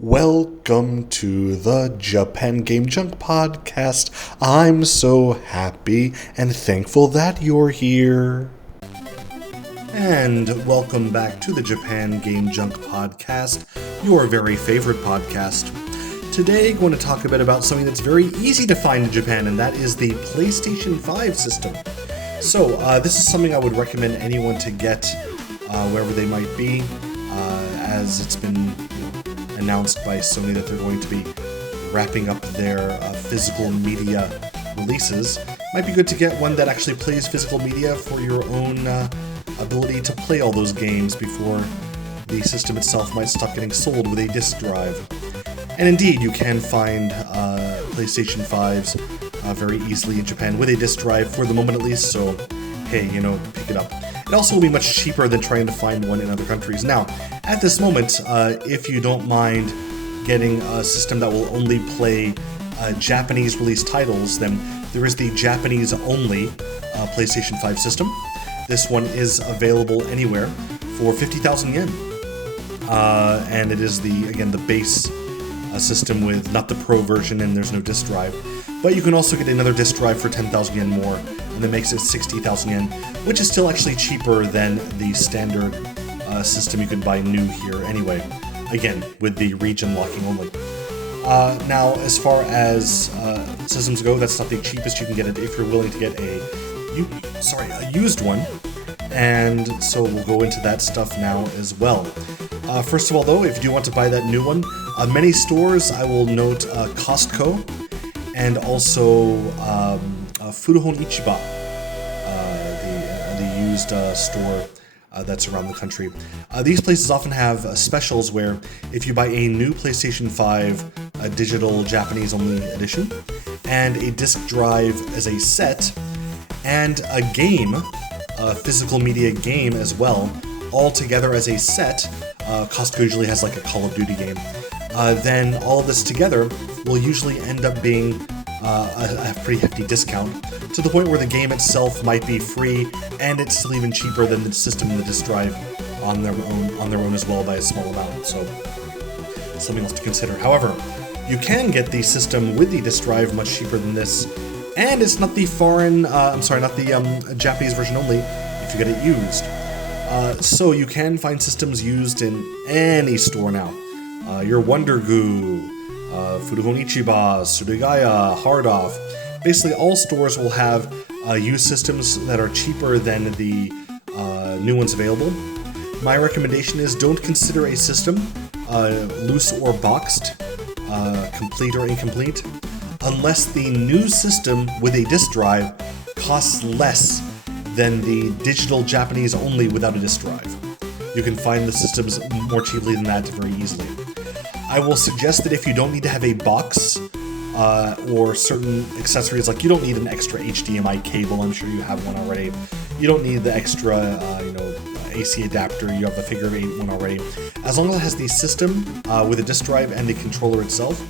Welcome to the Japan Game Junk podcast. I'm so happy and thankful that you're here. And welcome back to the Japan Game Junk podcast, your very favorite podcast. Today, I'm going to talk a bit about something that's very easy to find in Japan, and that is the PlayStation 5 system. So, this is something I would recommend anyone to get wherever they might be, as it's been announced by Sony that they're going to be wrapping up their physical media releases. Might be good to get one that actually plays physical media for your own ability to play all those games before the system itself might stop getting sold with a disc drive. And indeed, you can find PlayStation 5s very easily in Japan with a disc drive for the moment at least, so hey, pick it up. It also will be much cheaper than trying to find one in other countries. Now, at this moment, if you don't mind getting a system that will only play Japanese release titles, then there is the Japanese-only PlayStation 5 system. This one is available anywhere for 50,000 yen. And it is the base system with not the Pro version, and there's no disc drive. But you can also get another disc drive for 10,000 yen more, and that makes it 60,000 yen, which is still actually cheaper than the standard system you can buy new here anyway. Again, with the region locking only. Now, as far as systems go, that's not the cheapest you can get it if you're willing to get a used one. And so we'll go into that stuff now as well. First of all, though, if you do want to buy that new one, many stores, I will note Costco and also Furuhon Ichiba, the used store that's around the country. These places often have specials where if you buy a new PlayStation 5 digital Japanese-only edition and a disc drive as a set and a game, a physical media game as well, all together as a set, Costco usually has like a Call of Duty game, then all of this together will usually end up being a pretty hefty discount, to the point where the game itself might be free, and it's still even cheaper than the system and the disc drive on their own as well by a small amount. So something else to consider. However, you can get the system with the disc drive much cheaper than this, and it's not the Japanese version only if you get it used. So you can find systems used in any store now. Your Wonder Goo, Furuhon Ichiba, Surugaya, Hard Off. Basically, all stores will have used systems that are cheaper than the new ones available. My recommendation is don't consider a system loose or boxed, complete or incomplete, unless the new system with a disc drive costs less than the digital Japanese only without a disc drive. You can find the systems more cheaply than that very easily. I will suggest that if you don't need to have a box or certain accessories, like you don't need an extra HDMI cable, I'm sure you have one already. You don't need the extra AC adapter, you have the figure of 8 one already. As long as it has the system with a disc drive and the controller itself,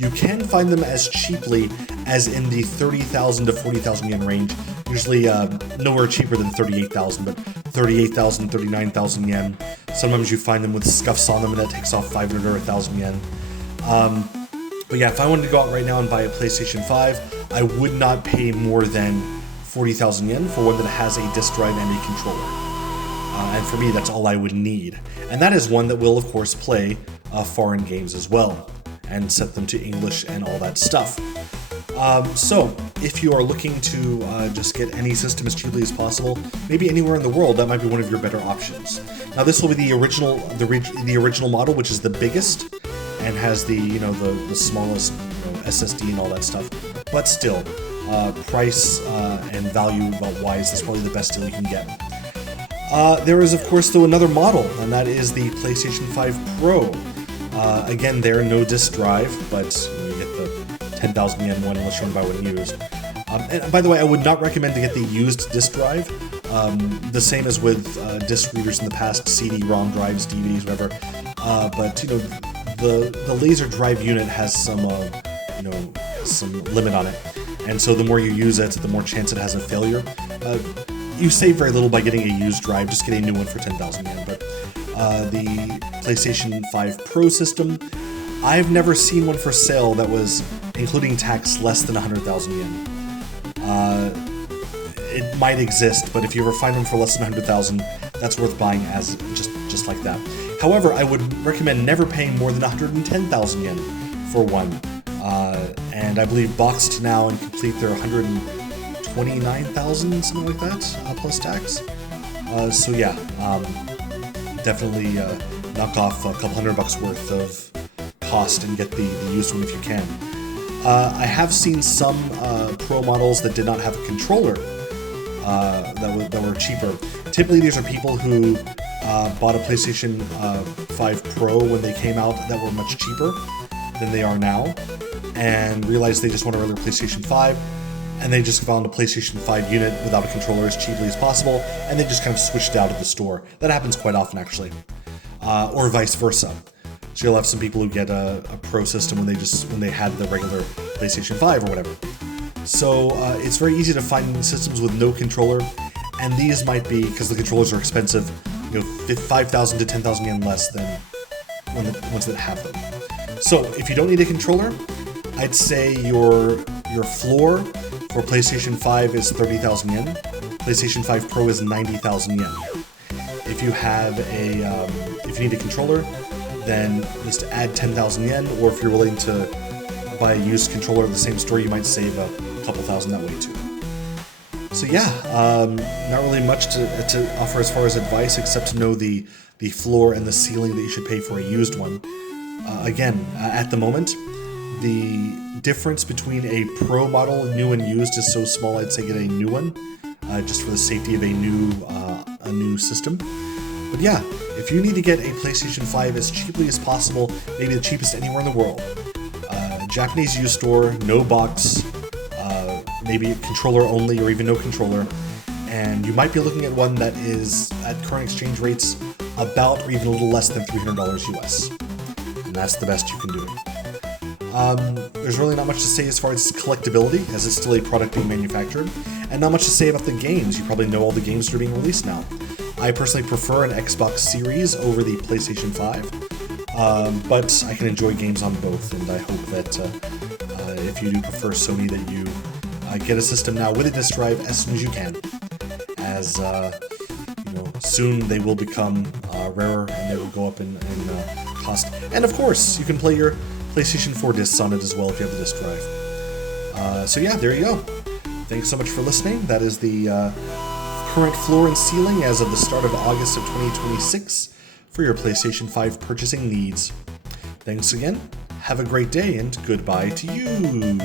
you can find them as cheaply as in the 30,000 to 40,000 yen range. Usually nowhere cheaper than 38,000, but 38,000, 39,000 yen. Sometimes you find them with scuffs on them, and that takes off 500 or 1,000 yen. But yeah, if I wanted to go out right now and buy a PlayStation 5, I would not pay more than 40,000 yen for one that has a disc drive and a controller. And for me, that's all I would need. And that is one that will, of course, play foreign games as well, and set them to English and all that stuff. So, if you are looking to just get any system as cheaply as possible, maybe anywhere in the world, that might be one of your better options. Now, this will be the original model, which is the biggest and has the smallest SSD and all that stuff. But still, price and value wise, that's probably the best deal you can get. There is, of course, though, another model, and that is the PlayStation 5 Pro. Again, there, no disc drive, but you get the 10,000 yen one unless you want to buy one used. And by the way, I would not recommend to get the used disc drive. The same as with disc readers in the past, CD-ROM drives, DVDs, whatever. But the laser drive unit has some limit on it, and so the more you use it, the more chance it has of failure. You save very little by getting a used drive. Just get a new one for 10,000 yen. But the PlayStation 5 Pro system I've never seen one for sale that was, including tax, less than 100,000 yen. It might exist, but if you ever find one for less than 100,000, that's worth buying as just like that. However, I would recommend never paying more than 110,000 yen for one. And I believe boxed now and complete, they're 129,000, something like that, plus tax. So yeah, definitely knock off a couple $100 worth of cost and get the used one if you can. I have seen some Pro models that did not have a controller that were cheaper. Typically, these are people who bought a PlayStation 5 Pro when they came out that were much cheaper than they are now, and realized they just want a regular PlayStation 5, and they just found a PlayStation 5 unit without a controller as cheaply as possible, and they just kind of switched out of the store. That happens quite often, actually, or vice versa. So you'll have some people who get a Pro system when they had the regular PlayStation 5 or whatever. So it's very easy to find systems with no controller, and these might be, because the controllers are expensive, 5,000 to 10,000 yen less than ones that have them. So if you don't need a controller, I'd say your floor for PlayStation 5 is 30,000 yen. PlayStation 5 Pro is 90,000 yen. If you have if you need a controller, then just add 10,000 yen, or if you're willing to buy a used controller at the same store, you might save a couple thousand that way too. So yeah, not really much to offer as far as advice, except to know the floor and the ceiling that you should pay for a used one. Again, at the moment, the difference between a Pro model, new and used, is so small, I'd say get a new one, just for the safety of a new system. But yeah, if you need to get a PlayStation 5 as cheaply as possible, maybe the cheapest anywhere in the world, Japanese used store, no box, maybe controller only or even no controller, and you might be looking at one that is, at current exchange rates, about or even a little less than $300 US. And that's the best you can do. There's really not much to say as far as collectability, as it's still a product being manufactured, and not much to say about the games. You probably know all the games that are being released now. I personally prefer an Xbox Series over the PlayStation 5, but I can enjoy games on both, and I hope that if you do prefer Sony, that you get a system now with a disk drive as soon as you can, as soon they will become rarer and they will go up in cost. And of course, you can play your PlayStation 4 discs on it as well if you have the disk drive. So yeah, there you go. Thanks so much for listening. That is the current floor and ceiling as of the start of August of 2026 for your PlayStation 5 purchasing needs. Thanks again, have a great day, and goodbye to you!